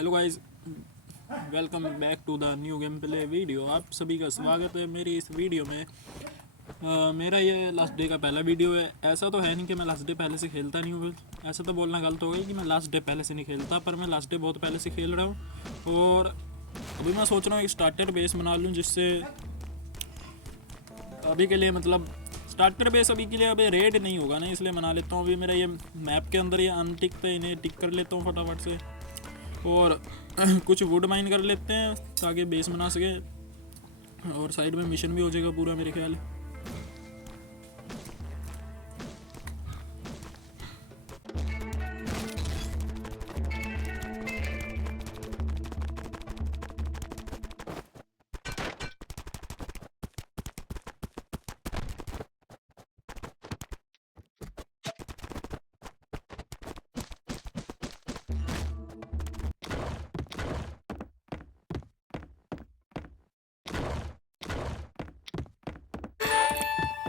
Hello guys, welcome back to the new game play video. आप सभी का स्वागत है मेरी इस वीडियो में। मेरा ये लास्ट डे का पहला वीडियो है। ऐसा तो है नहीं कि मैं लास्ट डे पहले से खेलता नहीं हूँ, ऐसा तो बोलना गलत हो गई कि मैं लास्ट डे पहले से नहीं खेलता, पर मैं लास्ट डे बहुत पहले से खेल रहा हूँ। और अभी मैं सोच रहा हूँ एक स्टार्टर बेस बना लूँ, जिससे अभी के लिए मतलब स्टार्टर बेस अभी के लिए अभी रेड नहीं होगा ना, इसलिए बना लेता हूँ। अभी मेरा ये मैप के अंदर ये अनटिक पे इन्हें टिक कर लेता हूँ फटाफट से, और कुछ वुड माइन कर लेते हैं ताकि बेस बना सके, और साइड में मिशन भी हो जाएगा पूरा मेरे ख्याल।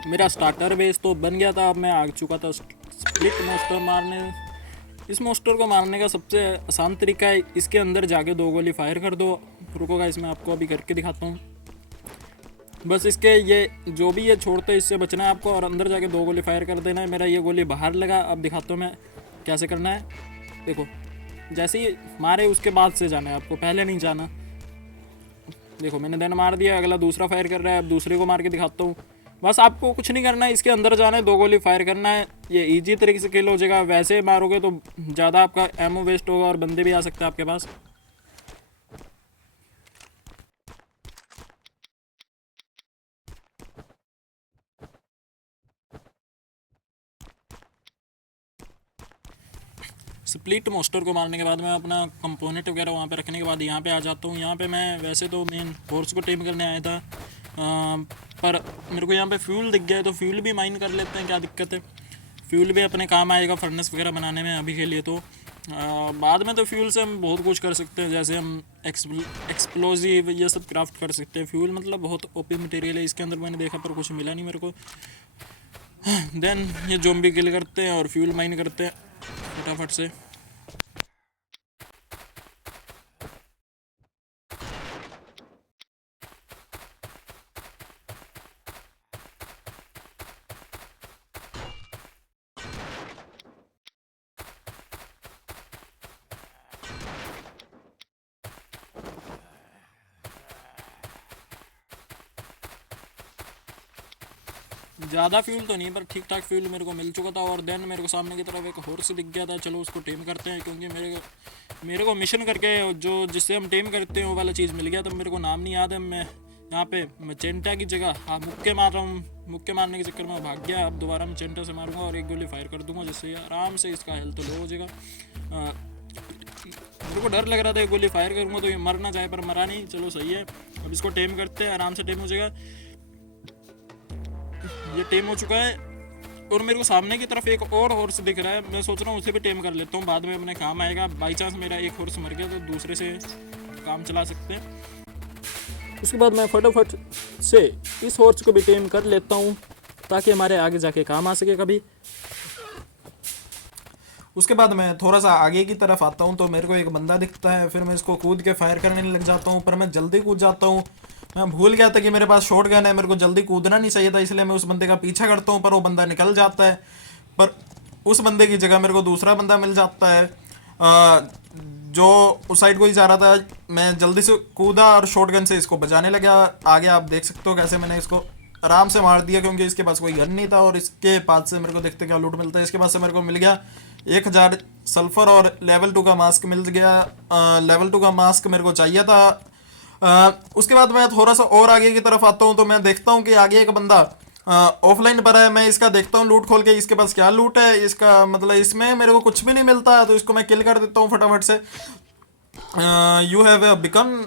मेरा स्टार्टर बेस तो बन गया था। अब मैं आ चुका था स्प्लिट मोस्टर मारने। इस मोस्टर को मारने का सबसे आसान तरीका है, इसके अंदर जाके 2 गोली फायर कर दो। रुको गाइस, मैं आपको अभी करके दिखाता हूँ। बस इसके ये जो भी ये छोड़ते हैं इससे बचना है आपको, और अंदर जाके 2 गोली फायर कर देना है। मेरा ये गोली बाहर लगा। अब दिखाता हूँ मैं कैसे करना है। देखो, जैसे ही मारे उसके बाद से जाना है आपको, पहले नहीं जाना। देखो, मैंने देन मार दिया, अगला दूसरा फायर कर रहा है। अब दूसरे को मार के दिखाता हूँ। बस आपको कुछ नहीं करना है, इसके अंदर जाना है, 2 गोली फायर करना है। ये इजी तरीके से किल हो जाएगा। वैसे मारोगे तो ज़्यादा आपका एमो वेस्ट होगा और बंदे भी आ सकते हैं आपके पास। स्प्लिट मोस्टर को मारने के बाद मैं अपना कंपोनेंट वगैरह वहाँ पे रखने के बाद यहाँ पे आ जाता हूँ। यहाँ पे मैं वैसे तो मेन फोर्स को टेम करने आया था, पर मेरे को यहाँ पे फ्यूल दिख गया है, तो फ्यूल भी माइन कर लेते हैं। क्या दिक्कत है, फ्यूल भी अपने काम आएगा फर्नेस वगैरह बनाने में। अभी के लिए तो बाद में तो फ्यूल से हम बहुत कुछ कर सकते हैं, जैसे हम एक्सप्लोजिव ये सब क्राफ्ट कर सकते हैं। फ्यूल मतलब बहुत ओपी मटेरियल है इसके अंदर, मैंने देखा पर कुछ मिला नहीं मेरे को। देन ये ज़ॉम्बी किल करते हैं और फ्यूल माइन करते हैं फटाफट से। ज़्यादा फ्यूल तो नहीं, पर ठीक ठाक फ्यूल मेरे को मिल चुका था। और देन मेरे को सामने की तरफ एक हॉर्स दिख गया था। चलो उसको टेम करते हैं, क्योंकि मेरे को मिशन करके जो जिससे हम टेम करते हैं वो वाला चीज़ मिल गया। तब मेरे को नाम नहीं याद है। मैं यहाँ पे मचेंटा की जगह मुक्के मार रहा हूँ। मुक्के मारने के चक्कर में भाग गया। अब दोबारा मचेंटा से मारूंगा और एक गोली फायर कर दूंगा, जिससे आराम से इसका हेल्थ लो हो जाएगा। मेरे को डर लग रहा था एक गोली फायर करूँगा तो ये मर ना जाए, पर मरा नहीं। चलो सही है। अब इसको टेम करते हैं, आराम से टेम हो जाएगा। ये टेम हो चुका है, और मेरे को सामने की तरफ एक और हॉर्स दिख रहा है। मैं सोच रहा हूँ उसे भी टेम कर लेता हूँ, बाद में अपने काम आएगा। बाई चांस मेरा एक हॉर्स मर गया तो दूसरे से काम चला सकते हैं। उसके बाद मैं फटाफट से इस हॉर्स को भी टेम कर लेता हूँ, ताकि हमारे आगे जाके काम आ सके कभी। उसके बाद मैं थोड़ा सा आगे की तरफ आता हूँ, तो मेरे को एक बंदा दिखता है। फिर मैं इसको कूद के फायर करने लग जाता हूँ, पर मैं जल्दी कूद जाता हूँ। मैं भूल गया था कि मेरे पास शॉटगन है, मेरे को जल्दी कूदना नहीं चाहिए था, इसलिए मैं उस बंदे का पीछा करता हूँ। पर वो बंदा निकल जाता है, पर उस बंदे की जगह मेरे को दूसरा बंदा मिल जाता है जो उस साइड को ही जा रहा था। मैं जल्दी से कूदा और शॉटगन से इसको बजाने लगा। आगे आप देख सकते हो कैसे मैंने इसको आराम से मार दिया, क्योंकि इसके पास कोई गन नहीं था। और इसके पास से मेरे को देखते क्या लूट मिलता है। इसके पास से मेरे को मिल गया 1000 सल्फर और लेवल 2 का मास्क मिल गया। लेवल 2 का मास्क मेरे को चाहिए था। उसके बाद मैं थोड़ा सा और आगे की तरफ आता हूँ, तो मैं देखता हूँ कि आगे एक बंदा ऑफलाइन पर है। मैं इसका देखता हूँ लूट खोल के, इसके पास क्या लूट है। इसका मतलब इसमें मेरे को कुछ भी नहीं मिलता है, तो इसको मैं किल कर देता हूँ फटाफट से। You have become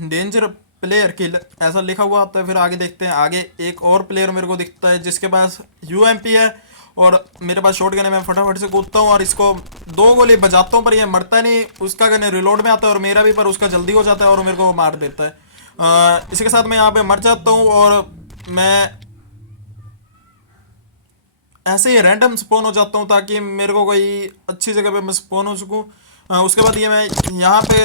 danger player kill, ऐसा लिखा हुआ आता है। फिर आगे देखते हैं, आगे एक और प्लेयर मेरे को दिखता है जिसके पास यूएमपी है और मेरे पास शॉटगन है। मैं फटाफट से कूदता हूँ और इसको 2 गोली बजाता हूँ, पर ये मरता नहीं। उसका गन रिलोड में आता है और मेरा भी, पर उसका जल्दी हो जाता है और मेरे को मार देता है। इसी के साथ मैं यहाँ पे मर जाता हूँ, और मैं ऐसे ही रैंडम स्पॉन हो जाता हूँ, ताकि मेरे को कोई अच्छी जगह पे मैं स्पॉन हो सकूँ। उसके बाद ये मैं यहाँ पे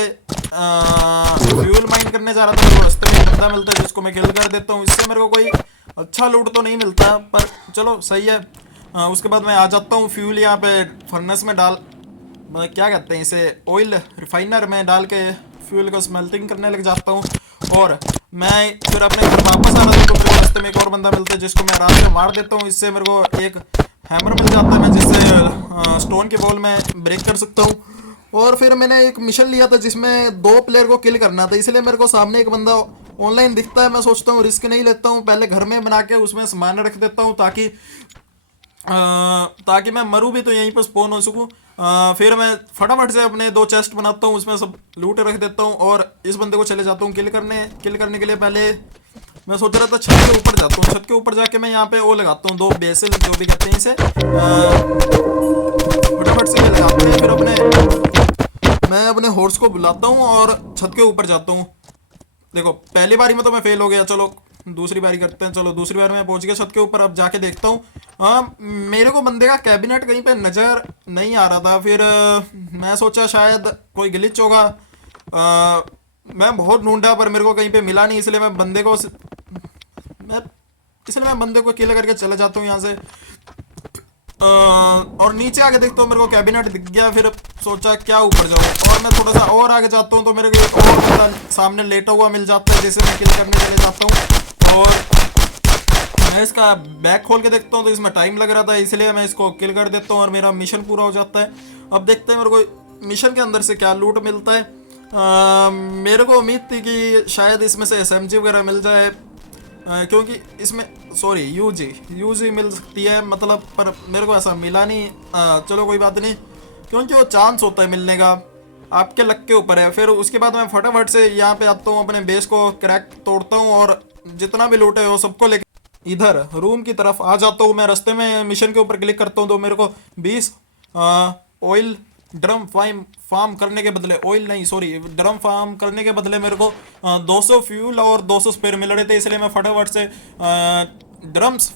फ्यूल माइन करने जा रहा था, मेरे को रास्ते में एक बंदा मिलता है जिसको मैं किल कर देता हूँ। इससे मेरे को कोई अच्छा लूट तो नहीं मिलता, पर चलो सही है। उसके बाद मैं आ जाता हूँ फ्यूल यहाँ पे फर्नेस में डाल, मतलब क्या कहते हैं इसे, ऑयल रिफाइनर में डाल के फ्यूल को स्मेल्टिंग करने लग जाता हूँ। और मैं फिर अपने घर वापस आ रहा था तो मेरे को रास्ते में एक और बंदा मिलता है जिसको मैं आराम से मार देता हूँ। इससे मेरे को एक हैमर मिल जाता है, मैं जिससे स्टोन के बॉल में ब्रेक कर सकता हूँ। और फिर मैंने एक मिशन लिया था जिसमें 2 प्लेयर को किल करना था, इसलिए मेरे को सामने एक बंदा ऑनलाइन दिखता है। मैं सोचता हूँ रिस्क नहीं लेता हूँ, पहले घर में बना के उसमें सामान रख देता हूँ ताकि मैं मरूँ भी तो यहीं पर स्पॉन हो सकूँ। फिर मैं फटाफट से अपने 2 चेस्ट बनाता हूँ, उसमें सब लूट रख देता हूँ और इस बंदे को चले जाता हूँ किल करने के लिए। पहले मैं सोच रहा था छत के ऊपर जाता हूँ, छत के ऊपर जाके मैं यहाँ पे वो लगाता हूँ 2 बेसल जो भी कहते हैं इसे, फटाफट से ये लगाते हैं। फिर मैं अपने हॉर्स को बुलाता हूँ और छत के ऊपर जाता हूँ। देखो पहली बारी में तो मैं फेल हो गया, चलो दूसरी बारी करते हैं। चलो दूसरी बार में पहुंच गया छत के ऊपर, अब जाके देखता हूँ। मेरे को बंदे का कैबिनेट कहीं पे नज़र नहीं आ रहा था। फिर मैं सोचा शायद कोई ग्लिच होगा। मैं बहुत ढूंढा पर मेरे को कहीं पे मिला नहीं, इसलिए मैं बंदे को किल करके चले जाता हूँ यहाँ से। और नीचे आके देखता हूँ मेरे को कैबिनेट दिख गया। फिर सोचा क्या ऊपर जाऊँ, और मैं थोड़ा सा और आगे जाता हूँ तो मेरे को एक और बंदा सामने लेटा हुआ मिल जाता है जिसे मैं किल करने चले जाता हूँ। और मैं इसका बैग खोल के देखता हूँ तो इसमें टाइम लग रहा था, इसलिए मैं इसको किल कर देता हूँ और मेरा मिशन पूरा हो जाता है। अब देखते हैं मेरे को मिशन के अंदर से क्या लूट मिलता है। मेरे को उम्मीद थी कि शायद इसमें से एसएमजी वगैरह मिल जाए, क्योंकि इसमें सॉरी यूजी मिल सकती है मतलब, पर मेरे को ऐसा मिला नहीं। चलो कोई बात नहीं, क्योंकि वो चांस होता है मिलने का, आपके लक के ऊपर है। फिर उसके बाद मैं फटाफट से यहाँ पे आता हूँ, अपने बेस को क्रैक तोड़ता हूँ और जितना भी लूट है वो सबको लेकर इधर रूम की तरफ आ जाता हूँ। मैं रास्ते में मिशन के ऊपर क्लिक करता हूँ तो मेरे को 20 ऑयल ड्रम फार्म करने के बदले, ऑयल नहीं सॉरी ड्रम फार्म करने के बदले मेरे को 200 फ्यूल और 200 स्पेयर मिल रहे थे, इसलिए मैं फटाफट से ड्रम्स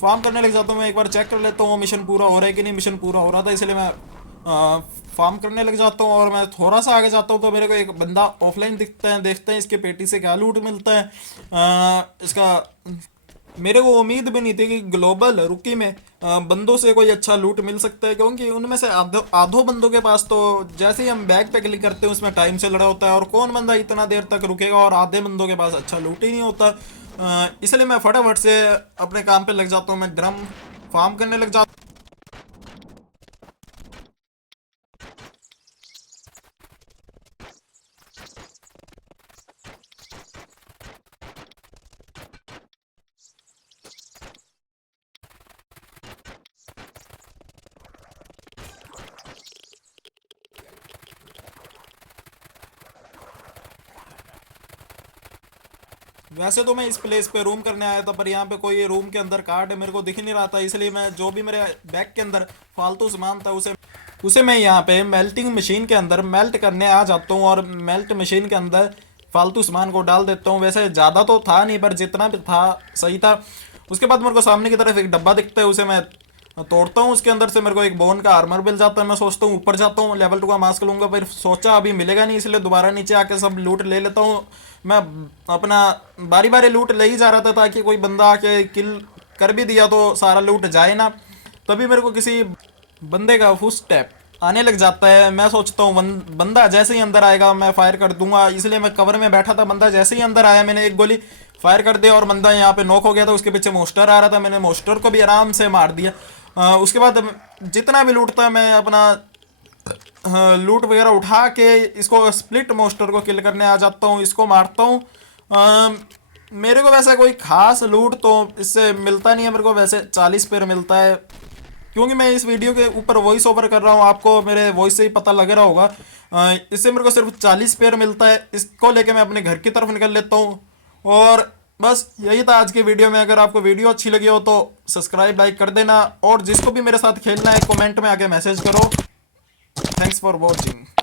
फार्म करने लग जाता हूँ। मैं एक बार चेक कर लेता हूँ मिशन पूरा हो रहा है कि नहीं। मिशन पूरा हो रहा था इसलिए मैं फार्म करने लग जाता हूँ। और मैं थोड़ा सा आगे जाता हूँ तो मेरे को एक बंदा ऑफलाइन दिखता है, देखते हैं इसके पेटी से क्या लूट मिलता है। इसका मेरे को उम्मीद भी नहीं थी कि ग्लोबल रुकी में बंदों से कोई अच्छा लूट मिल सकता है, क्योंकि उनमें से आधो बंदों के पास तो जैसे ही हम बैग पे क्लिक करते हैं उसमें टाइम से लड़ा होता है, और कौन बंदा इतना देर तक रुकेगा, और आधे बंदों के पास अच्छा लूट ही नहीं होता। इसलिए मैं फटाफट से अपने काम पे लग जाता हूँ, मैं ड्रम फार्म करने लग जाता हूँ। वैसे तो मैं इस प्लेस पे रूम करने आया था, पर यहाँ पे कोई रूम के अंदर कार्ड मेरे को दिख नहीं रहा था, इसलिए मैं जो भी मेरे बैग के अंदर फालतू सामान था उसे मैं यहाँ पे मेल्टिंग मशीन के अंदर मेल्ट करने आ जाता हूँ, और मेल्ट मशीन के अंदर फालतू सामान को डाल देता हूँ। वैसे ज़्यादा तो था नहीं, पर जितना भी था सही था। उसके बाद मेरे को सामने की तरफ एक डब्बा दिखता है, उसे मैं तोड़ता हूँ। उसके अंदर से मेरे को एक बोन का आर्मर मिल जाता है। मैं सोचता हूँ ऊपर जाता हूँ, लेवल 2 का मास्क लूंगा, पर सोचा अभी मिलेगा नहीं, इसलिए दोबारा नीचे आके सब लूट ले लेता हूँ। मैं अपना बारी बारी लूट ले ही जा रहा था ताकि कोई बंदा आके किल कर भी दिया तो सारा लूट जाए ना। तभी मेरे को किसी बंदे का फुट स्टेप आने लग जाता है। मैं सोचता हूँ बंदा जैसे ही अंदर आएगा मैं फायर कर दूंगा, इसलिए मैं कवर में बैठा था। बंदा जैसे ही अंदर आया मैंने एक गोली फायर कर दिया और बंदा यहाँ पे नॉक हो गया था। उसके पीछे मोस्टर आ रहा था, मैंने मोस्टर को भी आराम से मार दिया। उसके बाद जितना भी लूट था मैं अपना लूट वगैरह उठा के इसको स्प्लिट मोस्टर को किल करने आ जाता हूँ, इसको मारता हूँ। मेरे को वैसे कोई खास लूट तो इससे मिलता नहीं है, मेरे को वैसे 40 पेयर मिलता है, क्योंकि मैं इस वीडियो के ऊपर वॉइस ओवर कर रहा हूँ, आपको मेरे वॉइस से ही पता लग रहा होगा। इससे मेरे को सिर्फ 40 पेयर मिलता है। इसको लेके मैं अपने घर की तरफ निकल लेता हूँ। और बस यही था आज की वीडियो में। अगर आपको वीडियो अच्छी लगी हो तो सब्सक्राइब लाइक कर देना, और जिसको भी मेरे साथ खेलना है कमेंट में आके मैसेज करो। Thanks for watching.